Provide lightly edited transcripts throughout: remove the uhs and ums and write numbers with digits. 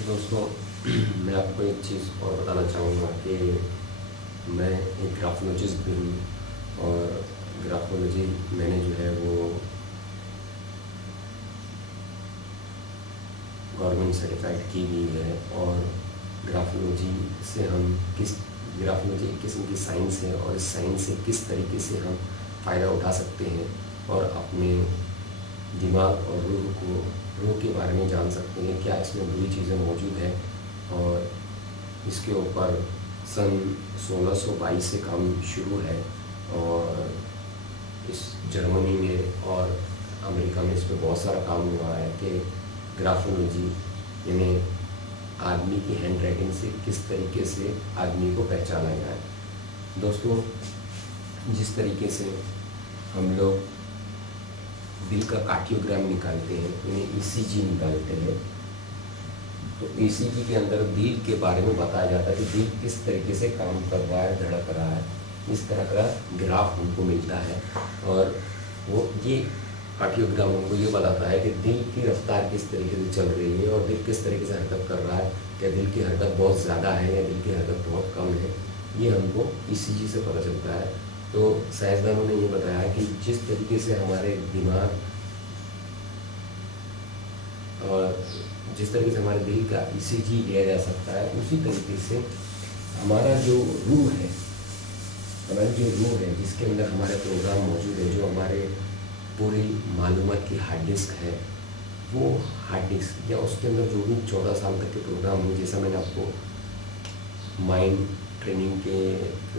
तो दोस्तों मैं आपको एक चीज़ और बताना चाहूँगा कि मैं एक ग्राफोलॉजिस्ट भी हूँ और ग्राफोलॉजी मैंने जो है वो गवर्नमेंट सर्टिफाइड की हुई है। और ग्राफोलॉजी से हम किस ग्राफोलॉजी एक किस्म की साइंस है और इस साइंस से किस तरीके से हम फ़ायदा उठा सकते हैं और अपने दिमाग और रूह के बारे में जान सकते हैं, क्या इसमें बुरी चीज़ें मौजूद है। और इसके ऊपर सन 1622 से काम शुरू है और इस जर्मनी में और अमेरिका में इस पर बहुत सारा काम हुआ है कि ग्राफोलॉजी यानी आदमी की हैंड राइटिंग से किस तरीके से आदमी को पहचाना जाए। दोस्तों, जिस तरीके से हम लोग दिल का कार्डियोग्राम निकालते हैं यानी ईसीजी निकालते हैं, तो ईसीजी के अंदर दिल के बारे में बताया जाता है कि दिल किस तरीके से काम कर रहा है, धड़क रहा है। इस तरह का ग्राफ हमको मिलता है और वो ये कार्डियोग्राम हमको ये बताता है कि दिल की रफ्तार किस तरीके से चल रही है और दिल किस तरीके से हरकत कर रहा है, क्या दिल की हरकत बहुत ज़्यादा है या दिल की हरकत बहुत कम है। ये हमको ईसीजी से पता चलता है। तो साइंसदानों ने ये बताया कि जिस तरीके से हमारे दिमाग और जिस तरीके से हमारे दिल का ईसीजी लिया जा सकता है, उसी तरीके से हमारा जो रूह है जिसके अंदर हमारे प्रोग्राम मौजूद है, जो हमारे पूरी मालूमात की हार्ड डिस्क है, वो हार्ड डिस्क या उसके अंदर जो भी 14 साल तक के प्रोग्राम हुए, जैसा मैंने आपको माइंड ट्रेनिंग के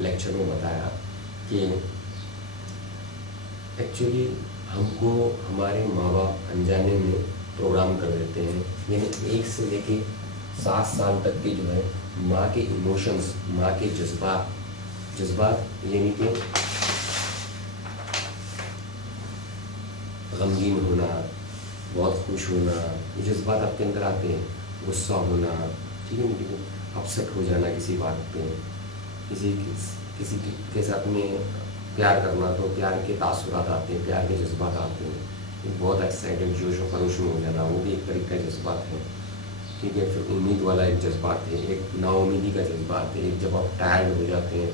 लेक्चर में बताया कि एक्चुअली हमको हमारे माँ बाप अनजाने में प्रोग्राम कर देते हैं। यानी 1 से लेके 7 साल तक के जो है माँ के इमोशंस, माँ के जज्बात यानी कि गमगीन होना, बहुत खुश होना, ये जज्बात आपके अंदर आते हैं। गुस्सा होना, ठीक है ना, अपसेट हो जाना किसी बात पे, किसी के साथ में प्यार करना तो प्यार के तासुरात आते हैं, प्यार के जज्बात आते हैं। एक बहुत एक्साइटेड जोश और खरोश में हो जाना, वो भी एक तरीका का जज्बात है, ठीक है। फिर उम्मीद वाला एक जज्बात है, एक नाउमीदी का जज्बात है, एक जब आप टायर्ड हो जाते हैं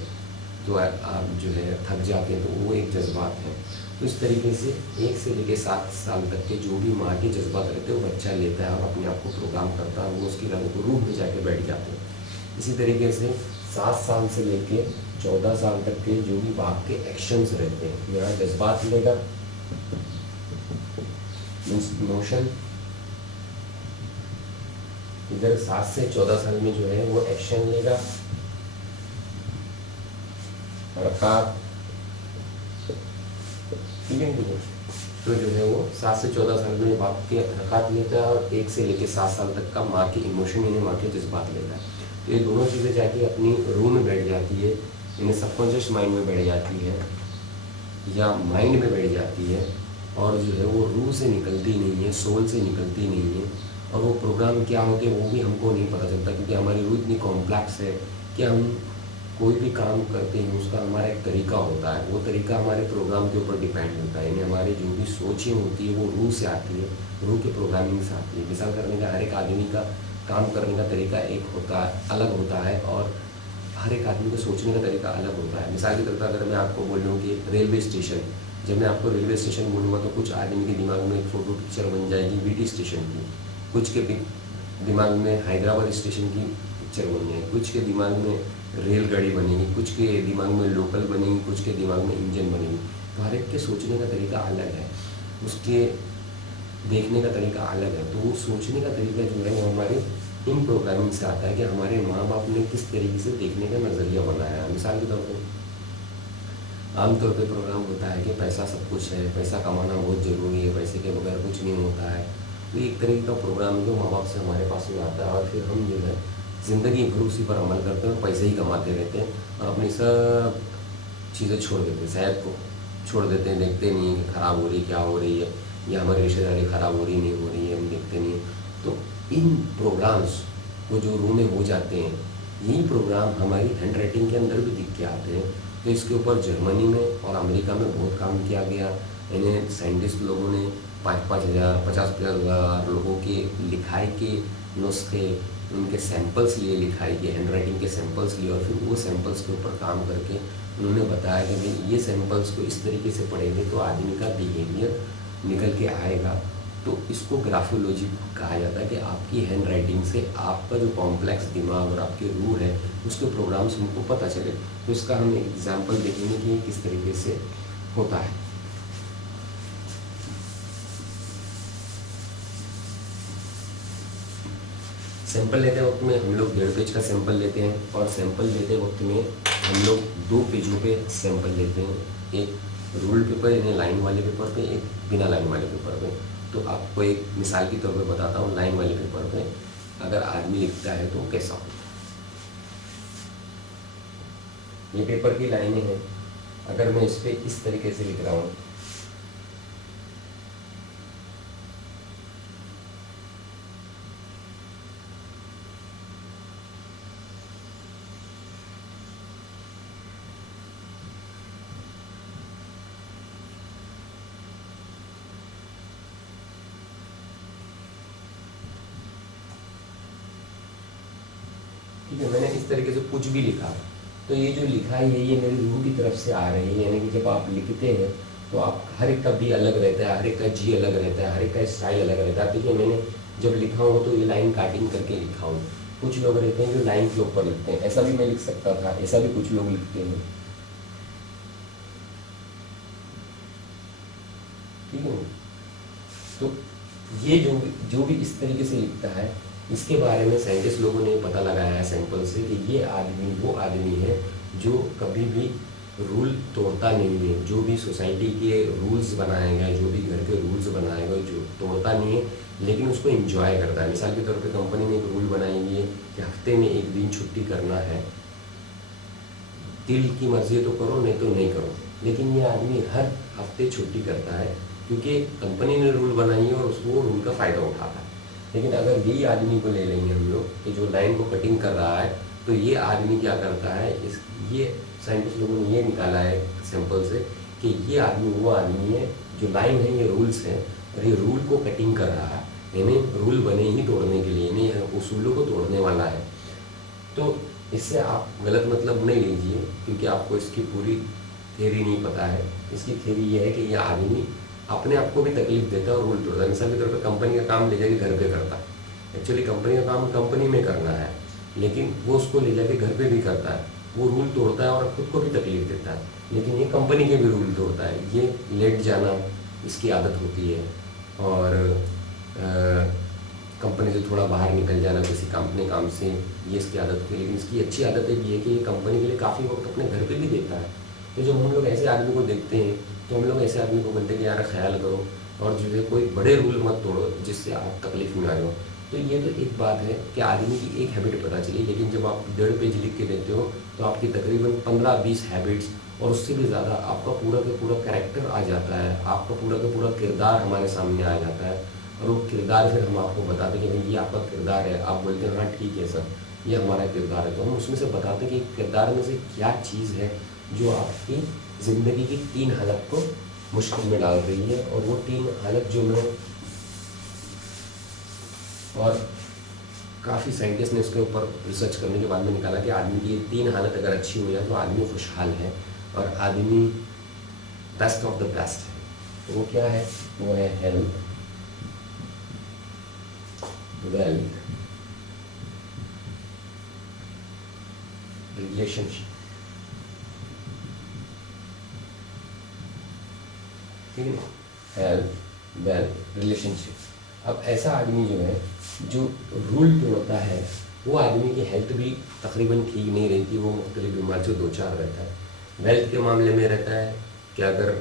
तो आप जो है थक जाते हैं, तो वो एक जज्बात है। तो इस तरीके से 1 से लेकर 7 साल तक के जो भी माँ के जज्बात रहते हैं वो बच्चा लेता है और अपने आप को प्रोग्राम करता है, वो उसकी रंग को रूह में जाके बैठ जाते हैं। इसी तरीके से 7 साल से लेके 14 साल तक के जो भी बाप के एक्शंस रहते हैं, यहाँ जज्बात लेगा, इमोशन, इधर 7 से 14 साल में जो है वो एक्शन लेगा, हरकत, ठीक है। तो जो है वो 7 से 14 साल में बाप के हरकत लेता है और 1 से लेकर 7 साल तक का माँ के इमोशन यानी माँ के जज्बात लेता है। तो ये दोनों चीज़ें जाके अपनी रूह में बैठ जाती है, यानी सबकॉन्शियस माइंड में बैठ जाती है या माइंड में बैठ जाती है और जो है वो रूह से निकलती नहीं है, सोल से निकलती नहीं है। और वो प्रोग्राम क्या होते हैं वो भी हमको नहीं पता चलता, क्योंकि हमारी रूह इतनी कॉम्प्लेक्स है कि हम कोई भी काम करते हैं उसका हमारा एक तरीका होता है, वो तरीका हमारे प्रोग्राम के ऊपर डिपेंड होता है। यानी हमारी जो भी सोचें होती है वो रूह से आती है, रूह के प्रोग्रामिंग से आती है। मिसाल करने का हर एक आदमी का काम करने का तरीका एक होता है, अलग होता है, और हर एक आदमी को सोचने का तरीका अलग होता है। मिसाल के तौर पर अगर मैं आपको बोल रहा हूँ कि रेलवे स्टेशन, जब मैं आपको रेलवे स्टेशन बोलूँगा तो कुछ आदमी के दिमाग में एक फ़ोटो पिक्चर बन जाएगी वीटी स्टेशन की, कुछ के दिमाग में हैदराबाद स्टेशन की पिक्चर बन जाएगी, कुछ के दिमाग में रेलगाड़ी बनेगी, कुछ के दिमाग में लोकल बनेगी, कुछ के दिमाग में इंजन बनेगी। तो हर एक के सोचने का तरीका अलग है, उसके देखने का तरीका अलग है। तो वो सोचने का तरीका जो है वो हमारे इन प्रोग्रामिंग से आता है कि हमारे माँ बाप ने किस तरीके से देखने का नज़रिया बनाया है। मिसाल के तौर पर आमतौर पे प्रोग्राम होता है कि पैसा सब कुछ है, पैसा कमाना बहुत ज़रूरी है, पैसे के बगैर कुछ नहीं होता है। तो एक तरीके का प्रोग्राम जो माँ बाप से हमारे पास में आता है और फिर हम जो है ज़िंदगी भर उसी पर अमल करते हैं और पैसे ही कमाते रहते हैं और अपनी सब चीज़ें छोड़ देते हैं, सेहत को छोड़ देते हैं, देखते नहीं है कि ख़राब हो रही क्या हो रही है या हमारी रिश्तेदारी ख़राब हो रही नहीं हो रही है, हम देखते नहीं हैं। तो इन प्रोग्राम्स को जो रूह में हो जाते हैं, यही प्रोग्राम हमारी हैंड राइटिंग के अंदर भी दिख के आते हैं। तो इसके ऊपर जर्मनी में और अमेरिका में बहुत काम किया गया। इन्हें साइंटिस्ट लोगों ने 5-5 हज़ार 50-50 हज़ार लोगों के लिखाई के नुस्खे, उनके सैंपल्स लिए लिखाई के हैंड राइटिंग के सैंपल्स लिए और फिर वो सैंपल्स के ऊपर काम करके उन्होंने बताया कि भाई ये सैंपल्स को इस तरीके से पढ़ेंगे तो आदमी का बिहेवियर निकल के आएगा। तो इसको ग्राफोलॉजी कहा जाता है कि आपकी हैंड राइटिंग से आपका जो कॉम्प्लेक्स दिमाग और आपके रूह है उसके प्रोग्राम्स हमको पता चले। तो इसका हम एक एग्जाम्पल देखेंगे कि किस तरीके से होता है। सैंपल लेते वक्त में हम लोग 1.5 पेज का सैंपल लेते हैं और सैंपल लेते वक्त में हम लोग 2 पेजों पे सैंपल लेते हैं, एक रूल पेपर यानी लाइन वाले पेपर पे, एक बिना लाइन वाले पेपर पे। तो आपको एक मिसाल के तौर पे बताता हूँ, लाइन वाले पेपर पे अगर आदमी लिखता है तो कैसा होता है। ये पेपर की लाइनें हैं, अगर मैं इस पर इस तरीके से लिख रहा हूँ ठीक है, मैंने इस तरीके से कुछ भी लिखा तो ये जो लिखा है ये मेरी रूह की तरफ से आ रही है। यानी कि जब आप लिखते हैं तो आप हर एक का भी अलग रहता है, हर एक का जी अलग रहता है, हर एक का स्टाइल अलग रहता है। देखिए मैंने जब लिखा हूँ तो ये लाइन काटिंग करके लिखा हूँ। कुछ लोग रहते हैं जो लाइन के ऊपर लिखते हैं, ऐसा भी मैं लिख सकता था, ऐसा भी कुछ लोग लिखते हैं। ठीक है, तो ये जो भी इस तरीके से लिखता है इसके बारे में साइंटिस्ट लोगों ने पता लगाया है सैंपल से कि ये आदमी वो आदमी है जो कभी भी रूल तोड़ता नहीं है। जो भी सोसाइटी के रूल्स बनाए गए, जो भी घर के रूल्स बनाए गए, जो तोड़ता नहीं है लेकिन उसको एंजॉय करता है। मिसाल के तौर पे कंपनी ने एक रूल बनाई है कि हफ्ते में 1 दिन छुट्टी करना है, दिल की मर्जी तो करो नहीं तो नहीं करो, लेकिन ये आदमी हर हफ्ते छुट्टी करता है क्योंकि कंपनी ने रूल बनाई है और उसको रूल का फ़ायदा उठाता है। लेकिन अगर यही आदमी को ले लेंगे हम लोग कि जो लाइन को कटिंग कर रहा है, तो ये आदमी क्या करता है, ये साइंटिस्ट लोगों ने ये निकाला है सैंपल से कि ये आदमी वो आदमी है जो लाइन है ये रूल्स है और ये रूल को कटिंग कर रहा है। यानी रूल बने ही तोड़ने के लिए, यानी उसूलों को तोड़ने वाला है। तो इससे आप गलत मतलब नहीं लीजिए क्योंकि आपको इसकी पूरी थ्योरी नहीं पता है। इसकी थ्योरी ये है कि यह आदमी अपने आप को भी तकलीफ देता है और रूल तोड़ता है। मिसाल के तौर पर कंपनी का काम ले जाके घर पे करता है। एक्चुअली कंपनी का काम कंपनी में करना है लेकिन वो उसको ले जाके घर पे भी करता है, वो रूल तोड़ता है और खुद को भी तकलीफ देता है। लेकिन ये कंपनी के भी रूल तोड़ता है। ये लेट जाना इसकी आदत होती है और कंपनी से थोड़ा बाहर निकल जाना किसी अपने काम से, ये इसकी आदत होती है। लेकिन इसकी अच्छी आदत एक ये कि ये कंपनी के लिए काफ़ी वक्त अपने घर पे भी देता है। तो जब हम लोग ऐसे आदमी को देखते हैं तो हम लोग ऐसे आदमी को बोलते हैं कि यार ख्याल करो और जो है कोई बड़े रूल मत तोड़ो जिससे आप तकलीफ में आ जाओ। तो ये तो एक बात है कि आदमी की एक हैबिट पता चली, लेकिन जब आप 1.5 पेज लिख के देते हो तो आपकी तकरीबन 15-20 हैबिट्स और उससे भी ज़्यादा आपका पूरा का पूरा कैरेक्टर आ जाता है, आपका पूरा का पूरा किरदार हमारे सामने आ जाता है। और वो किरदार फिर हम आपको बताते हैं कि भाई ये आपका किरदार है। आप बोलते हैं हाँ ठीक है सर ये हमारा किरदार है, तो हम उसमें से बताते हैं कि किरदार में से क्या चीज़ है जो आपकी ज़िंदगी की 3 हालत को मुश्किल में डाल रही है। और वो 3 हालत जो मैं और काफ़ी साइंटिस्ट ने इसके ऊपर रिसर्च करने के बाद में निकाला कि आदमी की ये 3 हालत अगर अच्छी हो जाए तो आदमी खुशहाल है और आदमी बेस्ट ऑफ द बेस्ट है। तो वो क्या है, वो है हेल्थ, वेल्थ, रिलेशनशिप। ठीक है, हेल्थ, वेल्थ, रिलेशनशिप। अब ऐसा आदमी जो है जो रूल तोड़ता है वो आदमी की हेल्थ भी तकरीबन ठीक नहीं रहती, वो मुख्तलिफ बीमारी से 2-4 रहता है। वेल्थ के मामले में रहता है कि अगर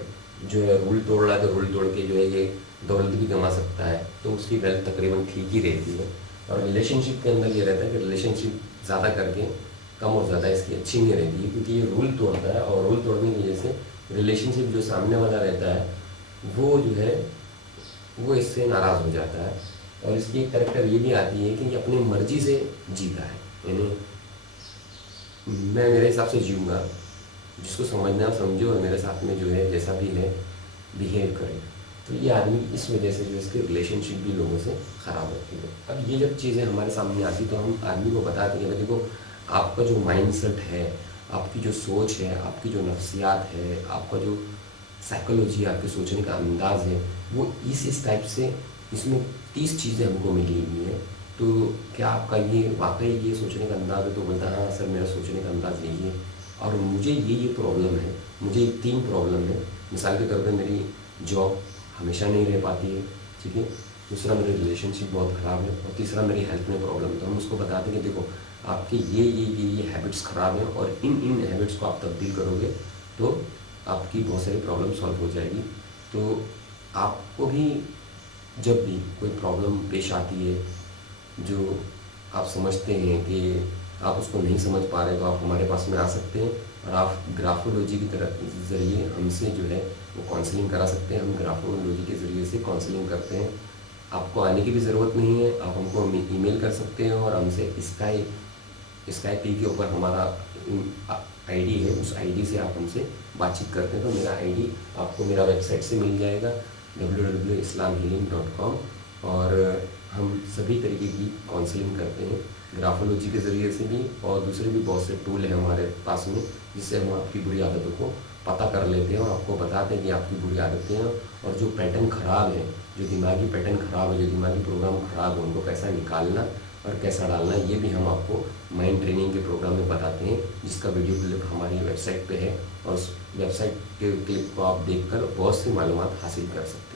जो है रूल तोड़ रहा है तो रूल तोड़ के जो है ये दौलत भी कमा सकता है, तो उसकी वेल्थ तकरीबन ठीक ही रहती है। और रिलेशनशिप के अंदर ये रहता है कि रिलेशनशिप ज़्यादा करके कम और ज़्यादा इसकी अच्छी नहीं रहती है क्योंकि ये रूल तोड़ता है और रूल तोड़ने की वजह से रिलेशनशिप जो सामने वाला रहता है वो जो है वो इससे नाराज़ हो जाता है। और इसकी एक कैरेक्टर ये भी आती है कि ये अपनी मर्जी से जीता है, यानी मैं मेरे हिसाब से जीऊँगा, जिसको समझना समझो और मेरे साथ में जो है जैसा भी है बिहेव करे। तो ये आदमी इस वजह से जो इसके रिलेशनशिप भी लोगों से ख़राब होती है। अब ये जब चीज़ें हमारे सामने आती तो हम आदमी को बताते हैं कि देखो आपका जो माइंडसेट है, आपकी जो सोच है, आपकी जो नफ्सियात है, आपका जो साइकोलॉजी, आपके सोचने का अंदाज़ है, वो इस टाइप से इसमें 30 चीज़ें हमको मिली हुई हैं। तो क्या आपका ये वाकई ये सोचने का अंदाज़ है? तो बोलता है हाँ सर मेरा सोचने का अंदाज़ यही है और मुझे ये प्रॉब्लम है, मुझे 3 प्रॉब्लम है। मिसाल के तौर पे मेरी जॉब हमेशा नहीं रह पाती है, ठीक है। दूसरा मेरे रिलेशनशिप बहुत ख़राब है और तीसरा मेरी हेल्थ में प्रॉब्लम है। तो हम उसको बताते हैं कि देखो आपके ये हैबिट्स ख़राब हैं और इन हैबिट्स को आप तब्दील करोगे तो आपकी बहुत सारी प्रॉब्लम सॉल्व हो जाएगी। तो आपको भी जब भी कोई प्रॉब्लम पेश आती है जो आप समझते हैं कि आप उसको नहीं समझ पा रहे, तो आप हमारे पास में आ सकते हैं और आप ग्राफोलॉजी की तरह ज़रिए हमसे जो है वो काउंसलिंग करा सकते हैं। हम ग्राफोलॉजी के ज़रिए से काउंसलिंग करते हैं। आपको आने की भी ज़रूरत नहीं है, आप हमको ईमेल कर सकते हैं और हमसे स्काइपी के ऊपर हमारा आईडी है, उस आईडी से आप हमसे बातचीत करते हैं। तो मेरा आईडी आपको मेरा वेबसाइट से मिल जाएगा www.islamhealing.com और हम सभी तरीके की काउंसलिंग करते हैं ग्राफोलॉजी के ज़रिए से भी, और दूसरे भी बहुत से टूल हैं हमारे पास में जिससे हम आपकी बुरी आदतों को पता कर लेते हैं और आपको बताते हैं कि आपकी बुरी आदतें हैं और जो पैटर्न ख़राब है, जो दिमागी पैटर्न ख़राब है, जो दिमागी प्रोग्राम ख़राब है, उनको कैसा निकालना और कैसा डालना, ये भी हम आपको माइंड ट्रेनिंग के प्रोग्राम में बताते हैं, जिसका वीडियो क्लिप हमारी वेबसाइट पे है और उस वेबसाइट के क्लिप को आप देखकर बहुत सी मालूमात हासिल कर सकते हैं।